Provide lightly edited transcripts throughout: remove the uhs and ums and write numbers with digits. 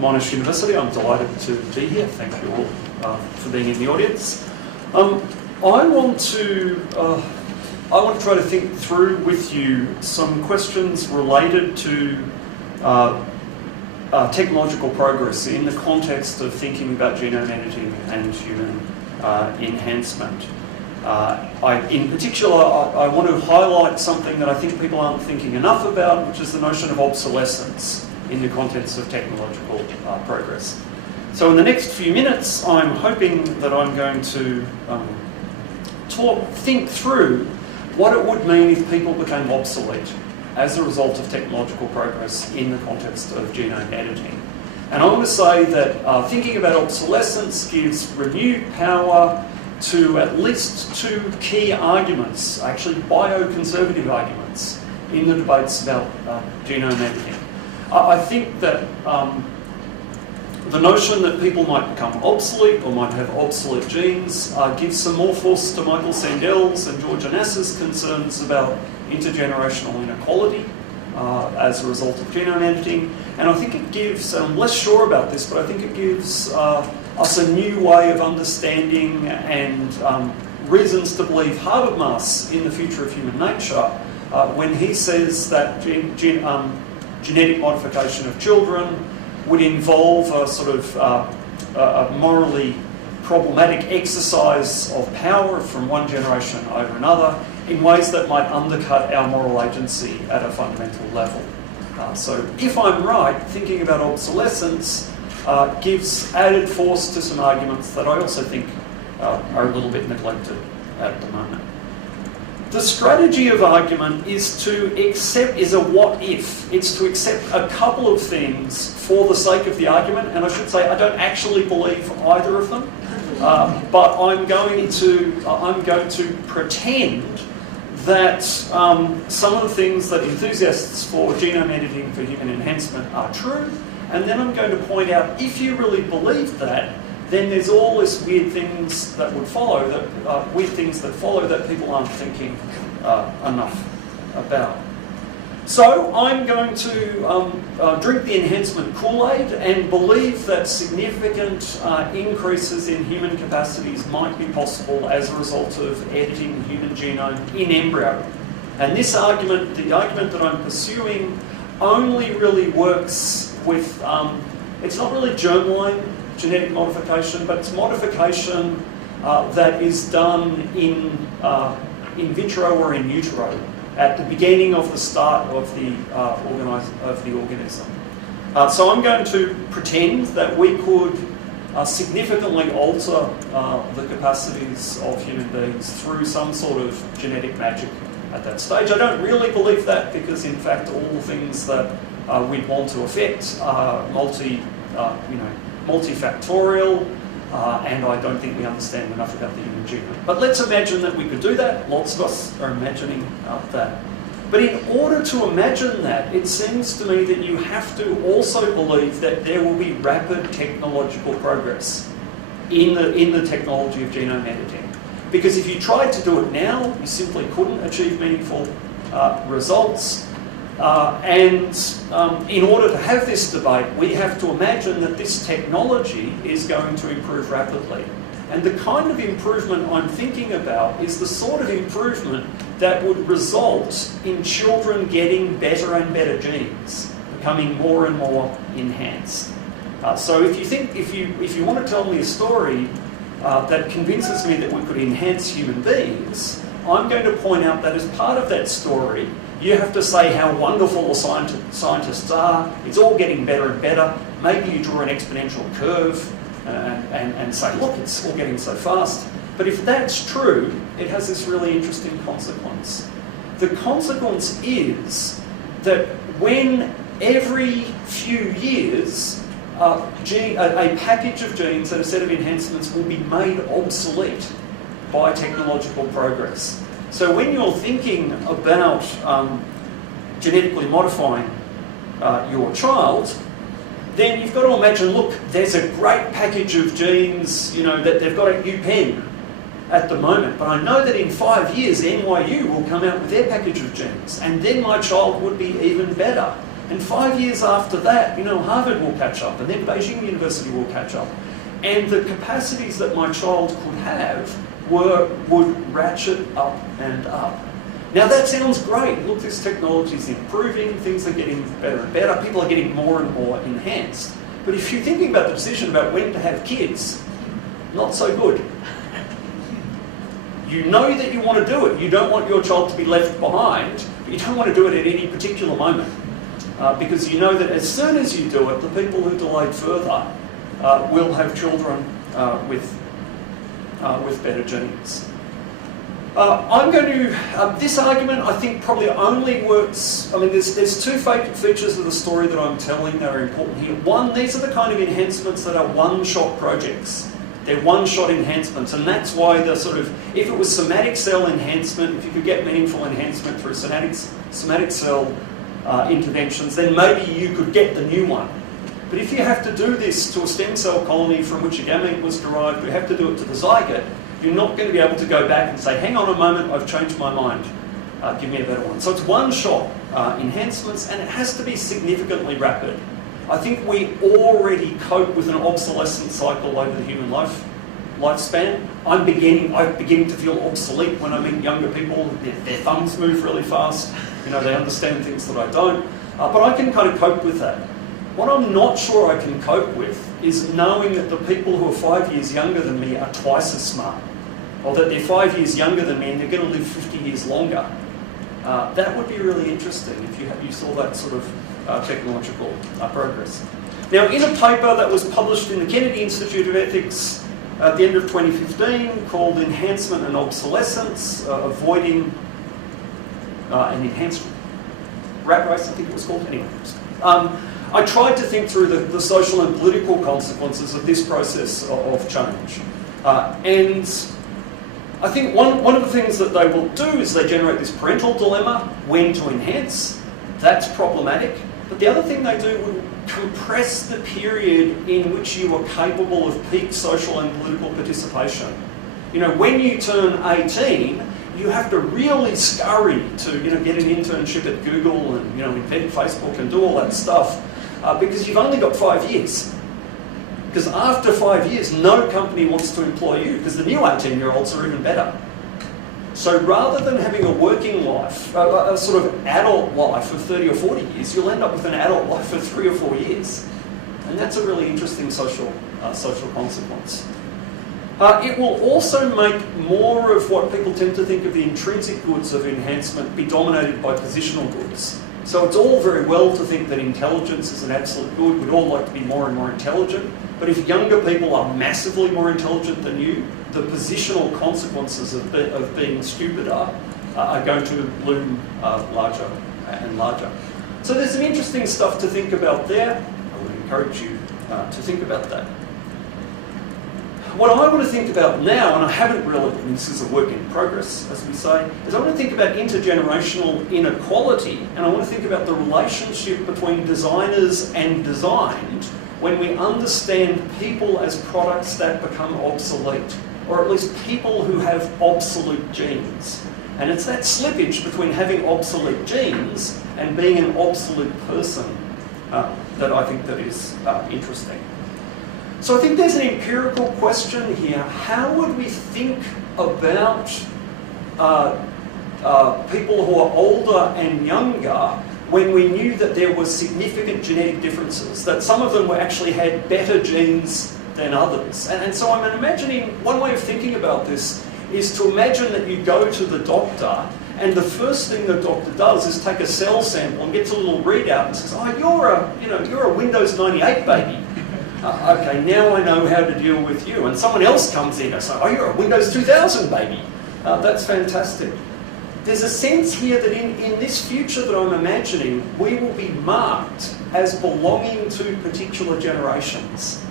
Monash University. I'm delighted to be here. Thank you all for being in the audience. I want to try to think through with you some questions related to technological progress in the context of thinking about genome editing and human enhancement. In particular, I want to highlight something that I think people aren't thinking enough about, which is the notion of obsolescence in the context of technological progress. So in the next few minutes, I'm hoping that I'm going to think through what it would mean if people became obsolete as a result of technological progress in the context of genome editing. And I want to say that thinking about obsolescence gives renewed power to at least two key arguments, actually bioconservative arguments, in the debates about genome editing. I think that the notion that people might become obsolete or might have obsolete genes gives some more force to Michael Sandel's and George Anas's concerns about intergenerational inequality as a result of genome editing. And I think it gives, and I'm less sure about this, but I think it gives us a new way of understanding and reasons to believe Habermas in the future of human nature when he says that genetic modification of children would involve a sort of a morally problematic exercise of power from one generation over another in ways that might undercut our moral agency at a fundamental level. So if I'm right, thinking about obsolescence gives added force to some arguments that I also think are a little bit neglected at the moment. The strategy of argument is a what if. It's to accept a couple of things for the sake of the argument, and I should say I don't actually believe either of them, but I'm going to pretend that some of the things that enthusiasts for genome editing for human enhancement are true, and then I'm going to point out if you really believe that, then there's all this weird things that would follow, that people aren't thinking enough about. So I'm going to drink the enhancement Kool-Aid and believe that significant increases in human capacities might be possible as a result of editing the human genome in embryo. And this argument, the argument that I'm pursuing, only really works with, it's not really germline genetic modification, but it's modification that is done in vitro or in utero at the beginning of the start of the organism. So I'm going to pretend that we could significantly alter the capacities of human beings through some sort of genetic magic at that stage. I don't really believe that because, in fact, all the things that we'd want to affect are multifactorial, and I don't think we understand enough about the human genome. But let's imagine that we could do that. Lots of us are imagining that. But in order to imagine that, it seems to me that you have to also believe that there will be rapid technological progress in the technology of genome editing. Because if you tried to do it now, you simply couldn't achieve meaningful results. In order to have this debate, we have to imagine that this technology is going to improve rapidly. And the kind of improvement I'm thinking about is the sort of improvement that would result in children getting better and better genes, becoming more and more enhanced. So if you want to tell me a story that convinces me that we could enhance human beings, I'm going to point out that as part of that story, you have to say how wonderful the scientists are. It's all getting better and better. Maybe you draw an exponential curve and say, look, it's all getting so fast. But if that's true, it has this really interesting consequence. The consequence is that when every few years a package of genes and a set of enhancements will be made obsolete by technological progress. So when you're thinking about genetically modifying your child, then you've got to imagine, look, there's a great package of genes, that they've got at UPenn at the moment, but I know that in 5 years NYU will come out with their package of genes, and then my child would be even better. And 5 years after that, Harvard will catch up, and then Beijing University will catch up. And the capacities that my child could have would ratchet up and up. Now that sounds great. Look, this technology is improving, things are getting better and better, people are getting more and more enhanced. But if you're thinking about the decision about when to have kids, not so good. You know that you want to do it. You don't want your child to be left behind, but you don't want to do it at any particular moment. Because you know that as soon as you do it, the people who delayed further will have children with better genes. I'm going to, this argument I think probably only works, there's two features of the story that I'm telling that are important here. One, these are the kind of enhancements that are one-shot projects. They're one-shot enhancements, and that's why the sort of, if it was somatic cell enhancement, if you could get meaningful enhancement through somatic cell interventions, then maybe you could get the new one. But if you have to do this to a stem cell colony from which a gamete was derived, you have to do it to the zygote, you're not going to be able to go back and say, hang on a moment, I've changed my mind, give me a better one. So it's one-shot enhancements, and it has to be significantly rapid. I think we already cope with an obsolescence cycle over the human lifespan. I'm beginning to feel obsolete when I meet younger people. Their thumbs move really fast. They understand things that I don't. But I can kind of cope with that. What I'm not sure I can cope with is knowing that the people who are 5 years younger than me are twice as smart, or that they're 5 years younger than me and they're going to live 50 years longer. That would be really interesting if you saw that sort of technological progress. Now, in a paper that was published in the Kennedy Institute of Ethics at the end of 2015 called Enhancement and Obsolescence, Avoiding an Enhanced Rat Race, I think it was called. Anyway, I tried to think through the social and political consequences of this process of change. And I think one of the things that they will do is they generate this parental dilemma, when to enhance. That's problematic. But the other thing they do will compress the period in which you are capable of peak social and political participation. When you turn 18, you have to really scurry to get an internship at Google and invent Facebook and do all that stuff because you've only got 5 years. Because after 5 years, no company wants to employ you because the new 18-year-olds are even better. So rather than having a working life, a sort of adult life of 30 or 40 years, you'll end up with an adult life of 3 or 4 years. And that's a really interesting social consequence. It will also make more of what people tend to think of the intrinsic goods of enhancement be dominated by positional goods. So it's all very well to think that intelligence is an absolute good. We'd all like to be more and more intelligent. But if younger people are massively more intelligent than you, the positional consequences of being stupider are going to loom larger and larger. So there's some interesting stuff to think about there. I would encourage you to think about that. What I want to think about now, and I haven't really, and this is a work in progress, as we say, is I want to think about intergenerational inequality, and I want to think about the relationship between designers and designed when we understand people as products that become obsolete, or at least people who have obsolete genes. And it's that slippage between having obsolete genes and being an obsolete person that I think that is interesting. So I think there's an empirical question here. How would we think about people who are older and younger when we knew that there were significant genetic differences, that some of them actually had better genes than others? And so I'm imagining, one way of thinking about this is to imagine that you go to the doctor and the first thing the doctor does is take a cell sample and gets a little readout and says, oh, you're a Windows 98 baby. Okay, now I know how to deal with you. And someone else comes in and says, oh, you're a Windows 2000 baby. That's fantastic. There's a sense here that in this future that I'm imagining, we will be marked as belonging to particular generations.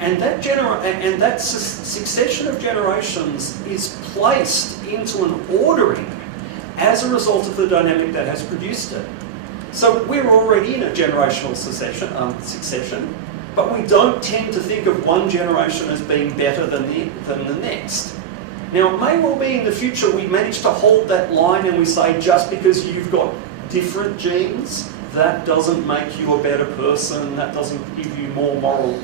And that succession of generations is placed into an ordering as a result of the dynamic that has produced it. So we're already in a generational succession, but we don't tend to think of one generation as being better than the next. Now, it may well be in the future we manage to hold that line and we say just because you've got different genes that doesn't make you a better person, that doesn't give you more moral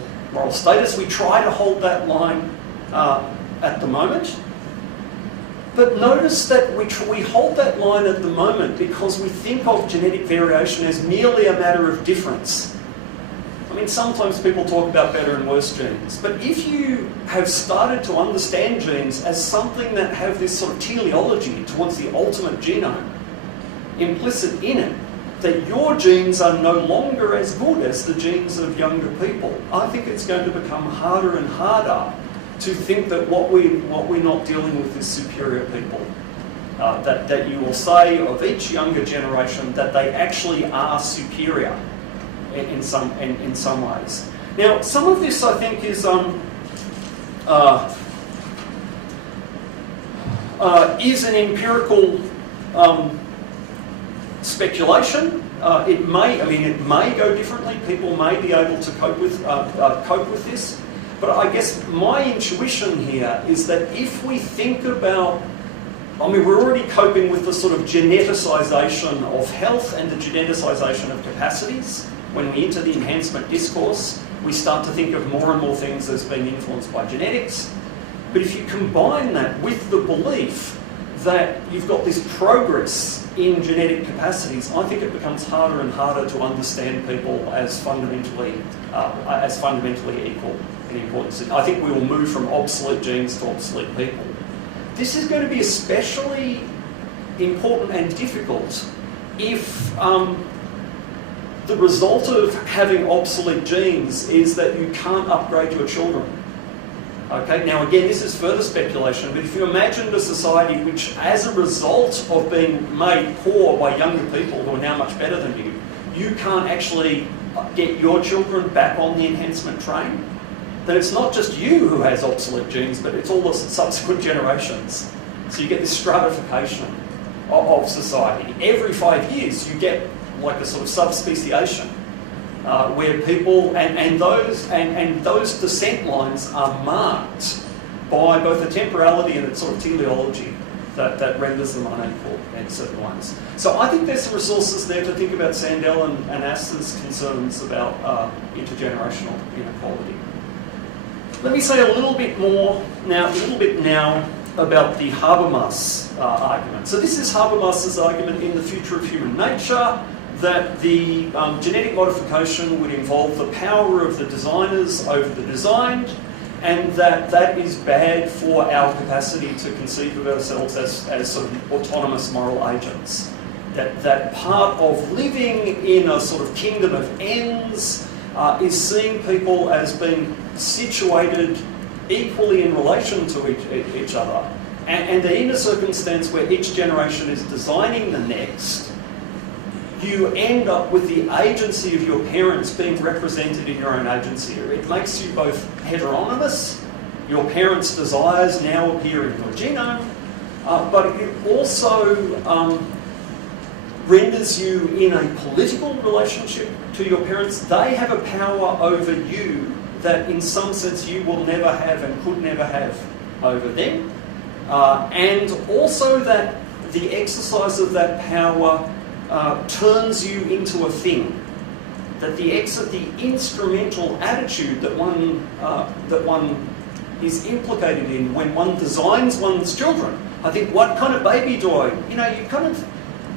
status. We try to hold that line at the moment. But notice that we hold that line at the moment because we think of genetic variation as merely a matter of difference. I mean, sometimes people talk about better and worse genes, but if you have started to understand genes as something that have this sort of teleology towards the ultimate genome implicit in it, that your genes are no longer as good as the genes of younger people, I think it's going to become harder and harder to think that what we're not dealing with is superior people. That you will say of each younger generation that they actually are superior in some ways. Now, some of this I think is an empirical speculation. It may go differently. People may be able to cope with this. But I guess my intuition here is that if we think about, we're already coping with the sort of geneticization of health and the geneticization of capacities. When we enter the enhancement discourse, we start to think of more and more things as being influenced by genetics. But if you combine that with the belief that you've got this progress in genetic capacities, I think it becomes harder and harder to understand people as fundamentally equal in importance. I think we will move from obsolete genes to obsolete people. This is going to be especially important and difficult if the result of having obsolete genes is that you can't upgrade your children. Okay, now again, this is further speculation, but if you imagine a society which, as a result of being made poor by younger people who are now much better than you, you can't actually get your children back on the enhancement train, then it's not just you who has obsolete genes, but it's all the subsequent generations. So you get this stratification of society. Every 5 years, you get like a sort of subspeciation where people and those descent lines are marked by both a temporality and a sort of teleology that renders them unequal in certain ways. So I think there's some resources there to think about Sandel and Astor's concerns about intergenerational inequality. Let me say a little bit now about the Habermas argument. So this is Habermas's argument in The Future of Human Nature, that the genetic modification would involve the power of the designers over the designed, and that is bad for our capacity to conceive of ourselves as sort of autonomous moral agents. That part of living in a sort of kingdom of ends is seeing people as being situated equally in relation to each other. And in a circumstance where each generation is designing the next, you end up with the agency of your parents being represented in your own agency. It makes you both heteronymous, your parents' desires now appear in your genome, but it also renders you in a political relationship to your parents. They have a power over you that in some sense you will never have and could never have over them. And also that the exercise of that power turns you into a thing. That the instrumental attitude that one is implicated in when one designs one's children. I think, what kind of baby do I? You kind of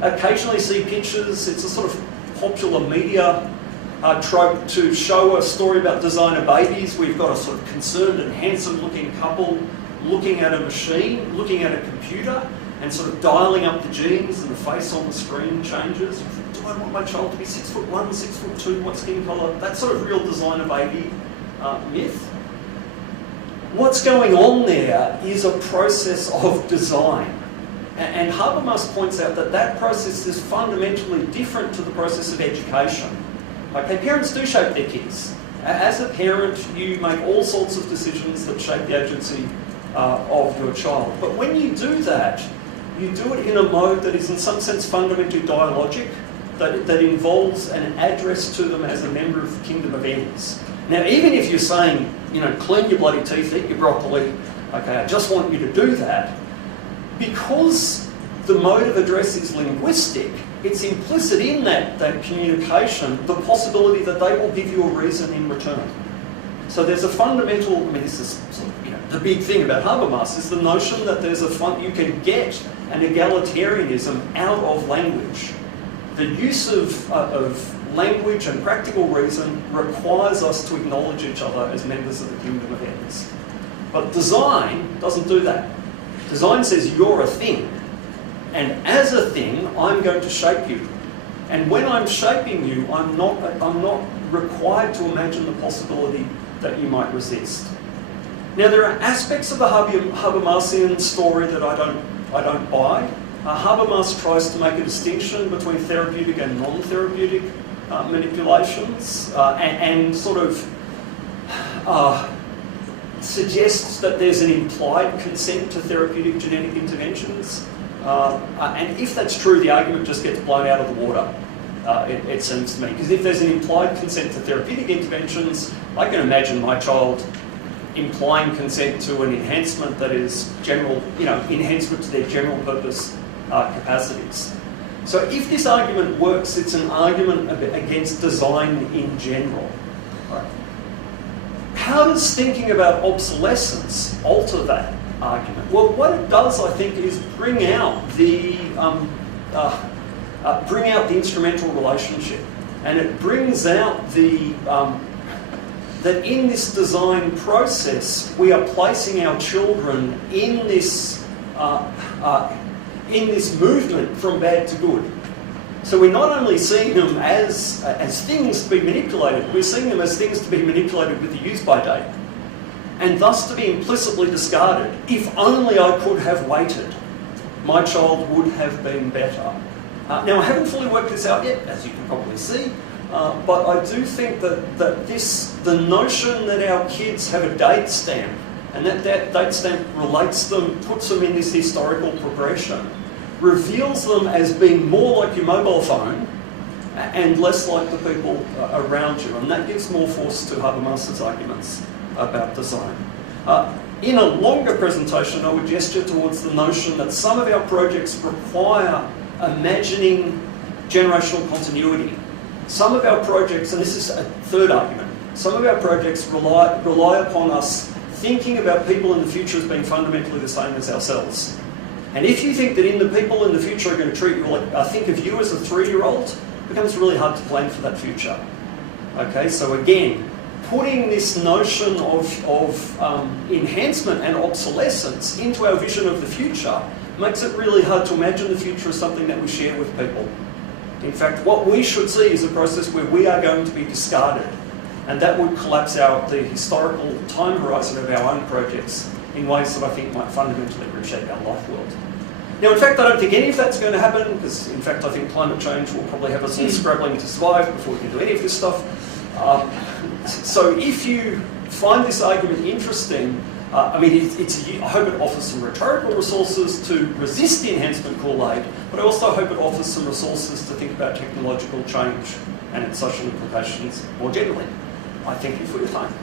occasionally see pictures. It's a sort of popular media trope to show a story about designer babies. We've got a sort of concerned and handsome-looking couple looking at a machine, looking at a computer, and sort of dialing up the genes, and the face on the screen changes. Do I want my child to be 6'1", 6'2", what skin colour? That sort of real designer baby myth. What's going on there is a process of design. And Habermas points out that process is fundamentally different to the process of education. Okay, parents do shape their kids. As a parent, you make all sorts of decisions that shape the agency of your child. But when you do that, you do it in a mode that is in some sense fundamentally dialogic, that involves an address to them as a member of the kingdom of ends. Now, even if you're saying, clean your bloody teeth, eat your broccoli, okay, I just want you to do that, because the mode of address is linguistic, it's implicit in that communication the possibility that they will give you a reason in return. So there's a fundamental, I mean, this is sort of, the big thing about Habermas is the notion that there's you can get an egalitarianism out of language. The use of language and practical reason requires us to acknowledge each other as members of the kingdom of ends. But design doesn't do that. Design says you're a thing, and as a thing, I'm going to shape you. And when I'm shaping you, I'm not required to imagine the possibility that you might resist. Now, there are aspects of the Habermasian story that I don't buy. Habermas tries to make a distinction between therapeutic and non-therapeutic manipulations, and sort of suggests that there's an implied consent to therapeutic genetic interventions. And if that's true, the argument just gets blown out of the water, it seems to me. Because if there's an implied consent to therapeutic interventions, I can imagine my child implying consent to an enhancement that is general, enhancement to their general purpose capacities. So if this argument works, it's an argument against design in general. Right. How does thinking about obsolescence alter that argument? Well, what it does, I think, is bring out the instrumental relationship, and it brings out that in this design process we are placing our children in this movement from bad to good. So we're not only seeing them as things to be manipulated, we're seeing them as things to be manipulated with the use-by date, and thus to be implicitly discarded. If only I could have waited, my child would have been better. Now, I haven't fully worked this out yet, as you can probably see, but I do think that the notion that our kids have a date stamp, and that date stamp relates them, puts them in this historical progression, reveals them as being more like your mobile phone and less like the people around you. And that gives more force to Habermas's arguments about design. In a longer presentation, I would gesture towards the notion that some of our projects require imagining generational continuity. Some of our projects, and this is a third argument, some of our projects rely upon us thinking about people in the future as being fundamentally the same as ourselves. And if you think that the people in the future are going to treat you like, think of you as a 3-year-old, it becomes really hard to plan for that future. Okay, so again, putting this notion of enhancement and obsolescence into our vision of the future makes it really hard to imagine the future as something that we share with people. In fact, what we should see is a process where we are going to be discarded, and that would collapse the historical time horizon of our own projects in ways that I think might fundamentally reshape our life world. Now, in fact, I don't think any of that's going to happen, because in fact I think climate change will probably have us all scrabbling to survive before we can do any of this stuff. So if you find this argument interesting, I hope it offers some rhetorical resources to resist the enhancement Kool-Aid, but I also hope it offers some resources to think about technological change and its social implications more generally. I thank you for your time.